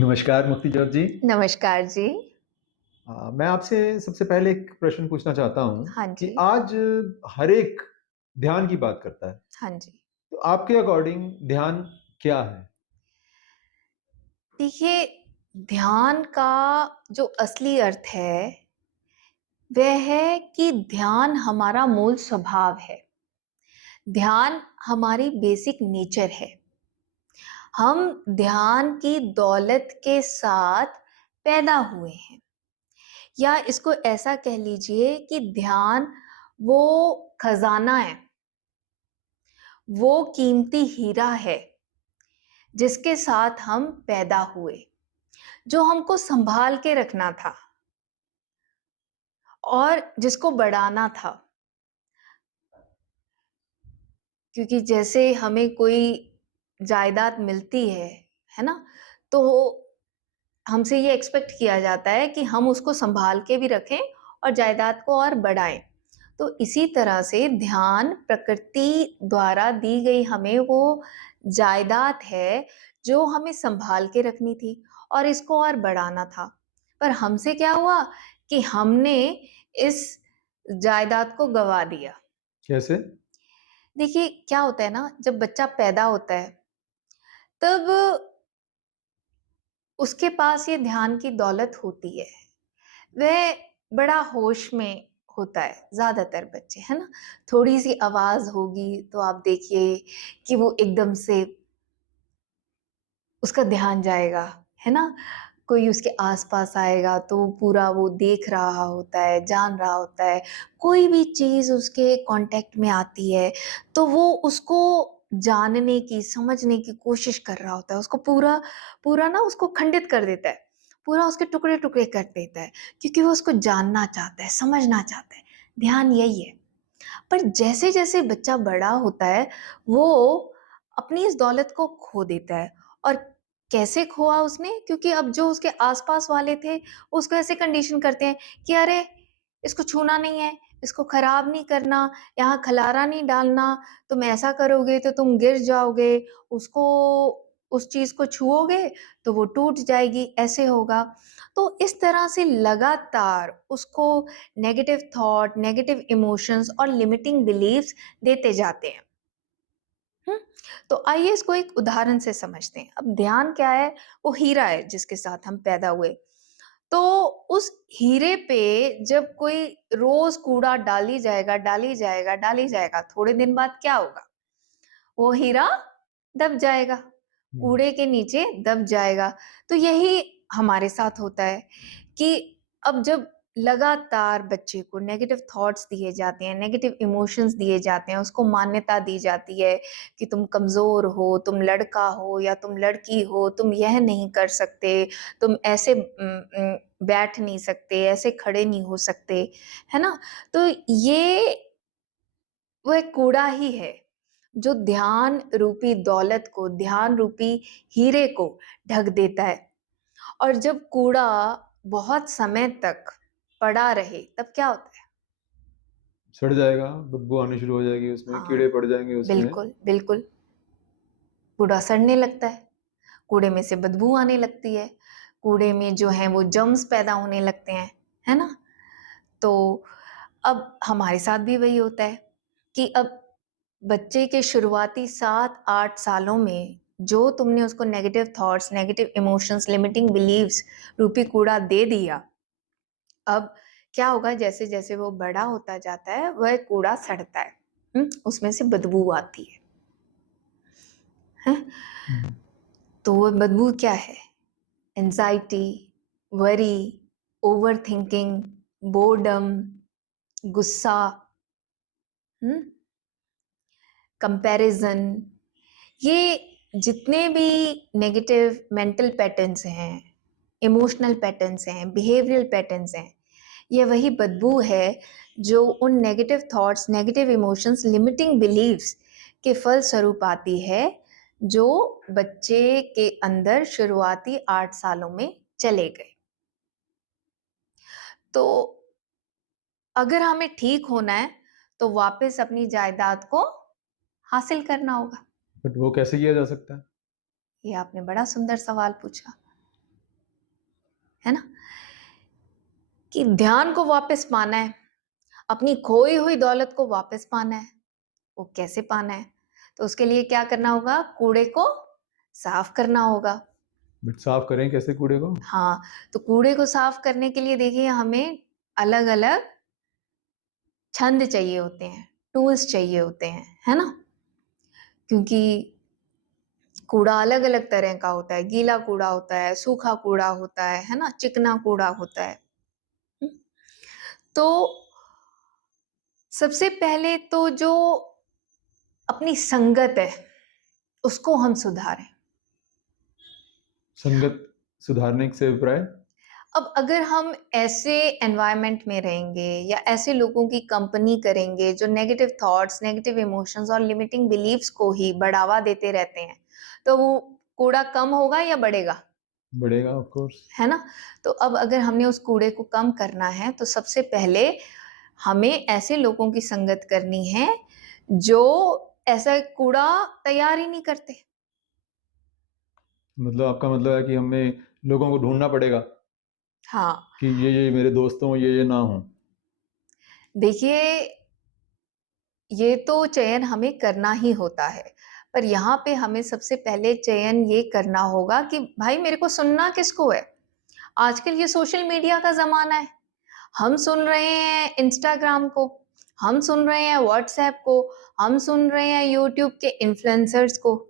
नमस्कार मुफ्ती जॉर्ज जी। नमस्कार जी। मैं आपसे सबसे पहले एक प्रश्न पूछना चाहता हूँ हाँ कि जी, आज हर एक ध्यान की बात करता है। हाँ जी। तो आपके अकॉर्डिंग ध्यान क्या है? देखिए, ध्यान का जो असली अर्थ है, वह है कि ध्यान हमारा मूल स्वभाव है। ध्यान हमारी बेसिक नेचर है। हम ध्यान की दौलत के साथ पैदा हुए हैं, या इसको ऐसा कह लीजिए कि ध्यान वो खजाना है, वो कीमती हीरा है, जिसके साथ हम पैदा हुए, जो हमको संभाल के रखना था और जिसको बढ़ाना था। क्योंकि जैसे हमें कोई जायदाद मिलती है ना? तो हमसे ये एक्सपेक्ट किया जाता है कि हम उसको संभाल के भी रखें और जायदाद को और बढ़ाएं। तो इसी तरह से ध्यान प्रकृति द्वारा दी गई हमें वो जायदाद है, जो हमें संभाल के रखनी थी और इसको और बढ़ाना था। पर हमसे क्या हुआ कि हमने इस जायदाद को गवा दिया। कैसे? देखिए, क्या होता है ना, जब बच्चा पैदा होता है, तब उसके पास ये ध्यान की दौलत होती है। वह बड़ा होश में होता है, ज़्यादातर बच्चे, है ना? थोड़ी-सी आवाज़ होगी तो आप देखिए कि वो एकदम से उसका ध्यान जाएगा, है ना? कोई उसके आस-पास आएगा तो पूरा वो देख रहा होता है, जान रहा होता है। कोई भी चीज़ उसके कॉन्टैक्ट में आती है, तो वो उसको जानने की, समझने की कोशिश कर रहा होता है। उसको पूरा पूरा ना उसको खंडित कर देता है। पूरा उसके टुकड़े-टुकड़े कर देता है, क्योंकि वो उसको जानना चाहता है, समझना चाहता है। ध्यान यही है। पर जैसे-जैसे बच्चा बड़ा होता है, वो अपनी इस दौलत को खो देता है। और कैसे खोआ उसने? क्योंकि अब जो उसके आस-पास वाले थे, वो उसको ऐसे कंडीशन करते हैं कि अरे! इसको छूना नहीं है, इसको खराब नहीं करना, यहाँ खलारा नहीं डालना, तुम ऐसा करोगे तो तुम गिर जाओगे, उसको उस चीज़ को छुओगे तो वो टूट जाएगी, ऐसे होगा। तो इस तरह से लगातार उसको नेगेटिव थॉट, नेगेटिव इमोशंस और लिमिटिंग बिलीफ्स देते जाते हैं। हुँ? तो आइए इसको एक उदाहरण से समझते हैं। अब ध्यान क्या है? वो हीरा है जिसके साथ हम पैदा हुए। तो उस हीरे पे जब कोई रोज़ कूड़ा डाली जाएगा, डाली जाएगा, डाली जाएगा, थोड़े दिन बाद क्या होगा? वो हीरा दब जाएगा, हुँ। कूड़े के नीचे दब जाएगा। तो यही हमारे साथ होता है कि अब जब लगातार बच्चे को नेगेटिव थॉट्स दिए जाते हैं, नेगेटिव इमोशंस दिए जाते हैं, उसको मान्यता दी जाती है कि तुम कमज़ोर हो, तुम लड़का हो या तुम लड़की हो, तुम यह नहीं कर सकते, तुम ऐसे बैठ नहीं सकते, ऐसे खड़े नहीं हो सकते, है ना? तो ये वो एक कूड़ा ही है, जो ध्यान रूपी दौलत को, ध्यान रूपी हीरे को ढक देता है। और जब कूड़ा बहुत समय तक पड़ा रहे, तब क्या होता है? सड़ जाएगा, बदबू आनी शुरू हो जाएगी उसमें, हाँ, कीड़े पड़ जाएँगे उसमें। बिल्कुल, बिल्कुल। कूड़ा सड़ने लगता है, कूड़े में से बदबू आने लगती है, कूड़े में जो है वो जर्म्स पैदा होने लगते हैं, है ना? तो अब हमारे साथ भी वही होता है कि अब बच्चे के शुरुआती 7-8 सालों में जो तुमने उसको negative thoughts, negative emotions, limiting beliefs रूपी कूड़ा दे दिया, अब क्या होगा, जैसे-जैसे वो बड़ा होता जाता है, वह कूड़ा सड़ता है। उसमें से बदबू आती है? हुँ। तो वो बदबू क्या है? एंग्ज़ायटी, वरी, ओवरथिंकिंग, बोर्डम, गुस्सा, हुँ? कंपैरिज़न, ये जितने भी नेगेटिव मेंटल पैटर्न्स हैं, इमोशनल पैटर्न्स हैं, बिहेवियरल पैटर्न्स हैं, ये वही बदबू है जो उन negative thoughts, negative emotions, limiting beliefs के फलस्वरूप आती है, जो बच्चे के अंदर शुरुआती 8 सालों में चले गए। तो अगर हमें ठीक होना है, तो वापस अपनी जायदाद को हासिल करना होगा। बट वो कैसे किया जा सकता है? ये आपने बड़ा सुंदर सवाल पूछा। है ना? कि ध्यान को वापस पाना है, अपनी खोई हुई दौलत को वापस पाना है। वो कैसे पाना है? तो उसके लिए क्या करना होगा? कूड़े को साफ करना होगा। बट साफ करें कैसे कूड़े को? हाँ, तो कूड़े को साफ करने के लिए देखिए हमें अलग-अलग छंद चाहिए होते हैं, टूल्स चाहिए होते हैं, है ना? क्योंकि कूड़ा अलग-अलग तरह का होता है, गीला कूड़ा होता है, सूखा कूड़ा होता है ना? चिकना कूड़ा होता है। हुँ? तो सबसे पहले तो जो अपनी संगत है, उसको हम सुधारें। संगत सुधारने से अभिप्राय? अब अगर हम ऐसे एनवायरनमेंट में रहेंगे या ऐसे लोगों की कंपनी करेंगे जो नेगेटिव थॉट्स, नेगेटिव इमोशंस और लिमिटिंग बिलीव्स को ही बढ़ावा देते रहते हैं, तो वो कूड़ा कम होगा या बढ़ेगा? बढ़ेगा ऑफ कोर्स। है ना? तो अब अगर हमने उस कूड़े को कम करना है, तो सबसे पहले हमें ऐसे लोगों की संगत करनी है, जो ऐसा कूड़ा तैयार ही नहीं करते। मतलब आपका मतलब है कि हमें लोगों को ढूँढना पड़ेगा हाँ, कि ये मेरे दोस्त हों, ये ना हों। देखिए ये तो चयन हमें करना ही होता है, पर यहाँ पे हमें सबसे पहले चयन ये करना होगा कि भाई मेरे को सुनना किसको है? आजकल ये सोशल मीडिया का ज़माना है। हम सुन रहे हैं इंस्टाग्राम को, हम सुन रहे हैं व्हाट्सएप को, हम सुन रहे हैं यूट्यूब के इन्फ्लुएंसर्स को।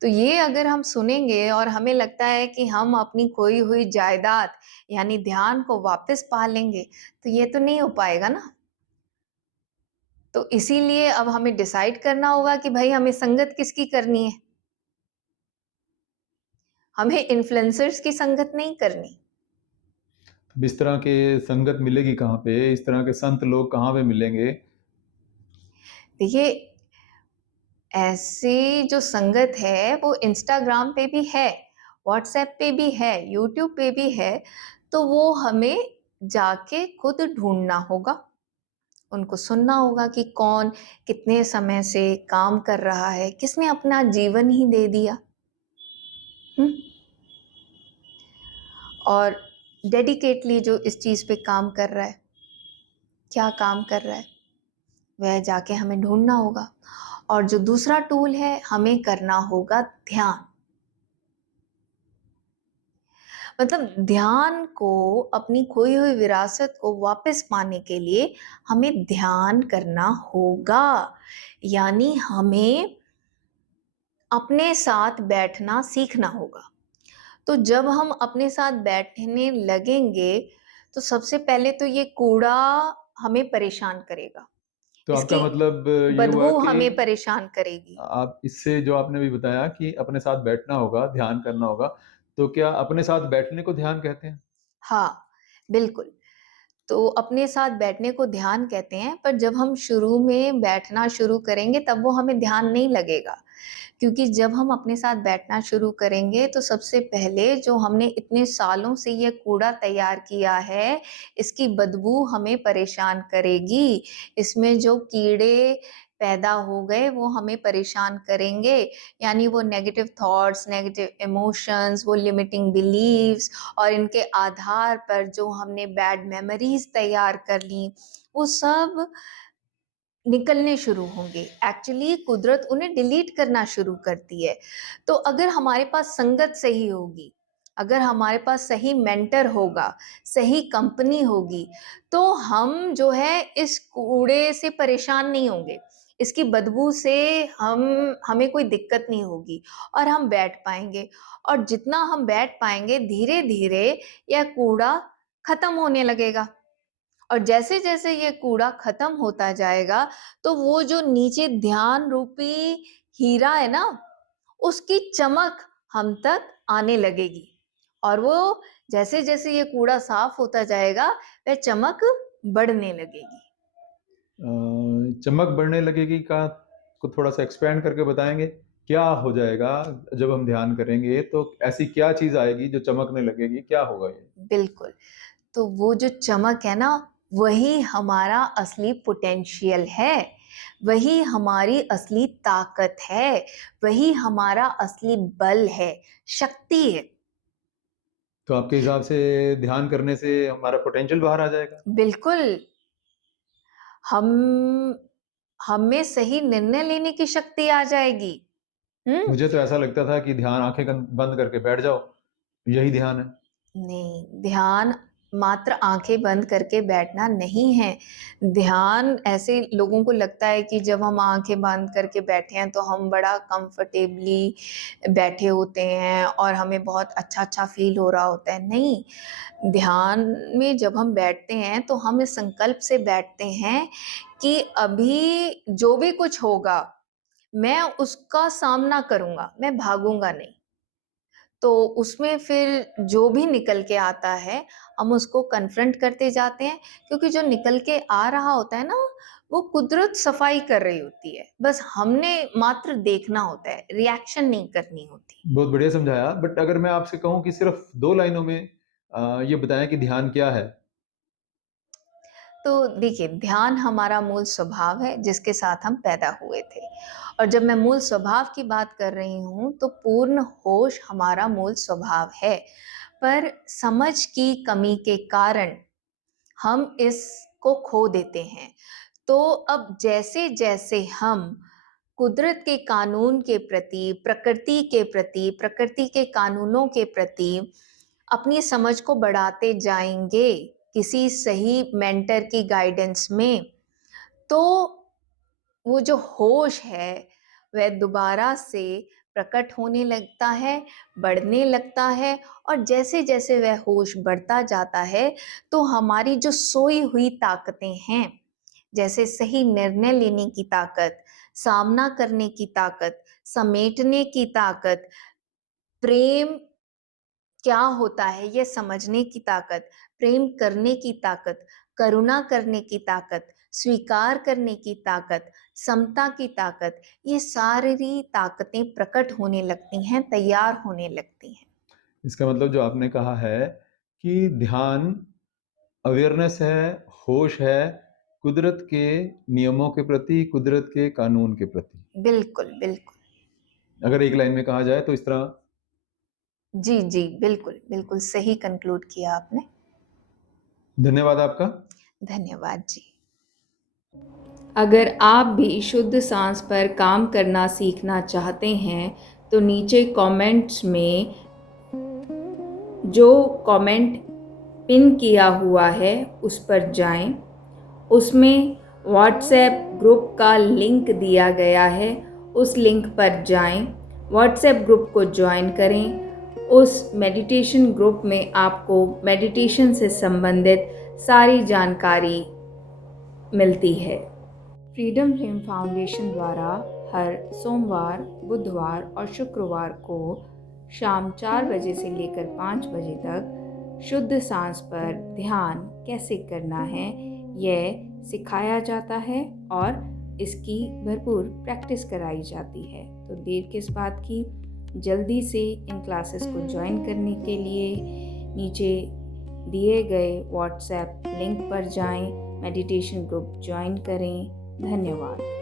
तो ये अगर हम सुनेंगे और हमें लगता है कि हम अपनी खोई हुई जायदाद यानी ध्यान को वापस पा लेंगे, तो ये तो नहीं हो पाएगा ना। तो इसीलिए अब हमें डिसाइड करना होगा कि भाई हमें संगत किसकी करनी है। हमें इन्फ्लुएंसर्स की संगत नहीं करनी। अब इस तरह के संगत मिलेगी कहाँ पे? इस तरह के संत लोग कहाँ पे मिलेंगे? देखिए ऐसी जो संगत है वो इंस्टाग्राम पे भी है, व्हाट्सएप पे भी है, यूट्यूब पे भी है, तो वो हमें जाके खुद ढूँढना होगा। उनको सुनना होगा कि कौन कितने समय से काम कर रहा है, किसने अपना जीवन ही दे दिया। हुँ? और डेडिकेटली जो इस चीज़ पे काम कर रहा है, क्या काम कर रहा है, वह जाके हमें ढूँढना होगा। और जो दूसरा टूल है, हमें करना होगा ध्यान। मतलब ध्यान को अपनी खोई हुई विरासत को वापस पाने के लिए हमें ध्यान करना होगा। यानी हमें अपने साथ बैठना सीखना होगा। तो जब हम अपने साथ बैठने लगेंगे, तो सबसे पहले तो ये कूड़ा हमें परेशान करेगा। तो आपका इसकी मतलब ये हुआ बदबू कि हमें परेशान करेगी। आप इससे जो आपने भी बताया कि अपने साथ बैठना होगा, ध्यान करना होगा, तो क्या अपने साथ बैठने को ध्यान कहते हैं? हाँ, बिल्कुल। तो अपने साथ बैठने को ध्यान कहते हैं, पर जब हम शुरू में बैठना शुरू करेंगे तब वो हमें ध्यान नहीं लगेगा। क्योंकि जब हम अपने साथ बैठना शुरू करेंगे तो सबसे पहले जो हमने इतने सालों से ये कूड़ा तैयार किया है, इसकी बदबू हमें परेशान करेगी। इसमें जो कीड़े पैदा हो गए वो हमें परेशान करेंगे। यानी वो नेगेटिव थॉट्स, नेगेटिव इमोशंस, वो लिमिटिंग बिलीव्स और इनके आधार पर जो हमने बैड मेमोरीज़ तैयार कर ली, वो सब निकलने शुरू होंगे। एक्चुअली कुदरत उन्हें डिलीट करना शुरू करती है। तो अगर हमारे पास संगत सही होगी, अगर हमारे पास सही मेंटर होगा, सही कंपनी होगी, तो हम जो है इस कूड़े से परेशान नहीं होंगे। इसकी बदबू से हमें कोई दिक्कत नहीं होगी और हम बैठ पाएँगे और जितना हम बैठ पाएँगे धीरे-धीरे यह कूड़ा खत्म होने लगेगा। और जैसे-जैसे ये कूड़ा खत्म होता जाएगा, तो वो जो नीचे ध्यान रूपी हीरा है ना, उसकी चमक हम तक आने लगेगी। और वो जैसे-जैसे ये कूड़ा साफ होता जाएगा, वह चमक बढ़ने लगेगी। चमक बढ़ने लगेगी का को थोड़ा-सा एक्सपैंड करके बताएँगे? क्या हो जाएगा जब हम ध्यान करेंगे, तो ऐसी क्या चीज़ आएगी जो चमकने लगेगी, क्या होगा ये? बिल्कुल, तो वो जो चमक है ना, वही हमारा असली पोटेंशियल है, वही हमारी असली ताकत है, वही हमारा असली बल है, शक्ति है। तो आपके हिसाब से ध्यान करने से हमारा पोटेंशियल बाहर आ जाएगा? बिल्कुल, हम हम में सही निर्णय लेने की शक्ति आ जाएगी। हुँ? मुझे तो ऐसा लगता था कि ध्यान आँखें बंद करके बैठ जाओ, यही ध्यान है। नहीं, ध्यान मात्र आँखें बंद करके बैठना नहीं है। ध्यान ऐसे लोगों को लगता है कि जब हम आँखें बंद करके बैठे हैं तो हम बड़ा कंफर्टेबली बैठे होते हैं और हमें बहुत अच्छा-अच्छा फ़ील हो रहा होता है। नहीं, ध्यान में जब हम बैठते हैं तो हम इस संकल्प से बैठते हैं कि अभी जो भी कुछ होगा, मैं उसका सामना करूँगा, मैं भागूँगा नहीं। तो उसमें फिर जो भी निकल के आता है, हम उसको कन्फ्रंट करते जाते हैं क्योंकि जो निकल के आ रहा होता है ना, वो कुदरत सफाई कर रही होती है। बस हमने मात्र देखना होता है, रिएक्शन नहीं करनी होती। बहुत बढ़िया समझाया, बट अगर मैं आपसे कहूँ कि सिर्फ़ 2 लाइनों में ये बताएँ कि ध्यान क्या है? तो देखिए, ध्यान हमारा मूल स्वभाव है जिसके साथ हम पैदा हुए थे। और जब मैं मूल स्वभाव की बात कर रही हूँ, तो पूर्ण होश हमारा मूल स्वभाव है। पर समझ की कमी के कारण हम इसको खो देते हैं। तो अब जैसे-जैसे हम कुदरत के कानून के प्रति, प्रकृति के प्रति, प्रकृति के कानूनों के प्रति अपनी समझ को बढ़ाते जाएँगे, किसी सही मेंटर की गाइडेंस में, तो वो जो होश है, वह दोबारा से प्रकट होने लगता है, बढ़ने लगता है और जैसे-जैसे वह होश बढ़ता जाता है, तो हमारी जो सोई हुई ताकतें हैं, जैसे सही निर्णय लेने की ताकत, सामना करने की ताकत, समेटने की ताकत, प्रेम क्या होता है ये समझने की ताकत, प्रेम करने की ताकत, करुणा करने की ताकत, स्वीकार करने की ताकत, समता की ताकत, ये सारी ताकतें प्रकट होने लगती हैं, तैयार होने लगती हैं। इसका मतलब जो आपने कहा है कि ध्यान अवेयरनेस है, होश है, कुदरत के नियमों के प्रति, कुदरत के कानून के प्रति। बिल्कुल, बिल्कुल। अगर एक लाइन में कहा जाए तो इस तरह। जी, जी, बिल्कुल, बिल्कुल सही कन्क्लूड किया आपने। धन्यवाद आपका। धन्यवाद जी। अगर आप भी शुद्ध सांस पर काम करना सीखना चाहते हैं तो नीचे कमेंट्स में जो कमेंट पिन किया हुआ है उस पर जाएं। उसमें व्हाट्सएप ग्रुप का लिंक दिया गया है, उस लिंक पर जाएं, व्हाट्सएप ग्रुप को ज्वाइन करें। उस मेडिटेशन ग्रुप में आपको मेडिटेशन से संबंधित सारी जानकारी मिलती है। फ्रीडम फ्लेम फाउंडेशन द्वारा हर सोमवार, बुधवार और शुक्रवार को शाम 4 बजे से लेकर 5 बजे तक शुद्ध सांस पर ध्यान कैसे करना है यह सिखाया जाता है और इसकी भरपूर प्रैक्टिस कराई जाती है। तो देर किस बात की, जल्दी से इन क्लासेस को ज्वाइन करने के लिए नीचे दिए गए व्हाट्सएप लिंक पर जाएं, मेडिटेशन ग्रुप ज्वाइन करें। धन्यवाद।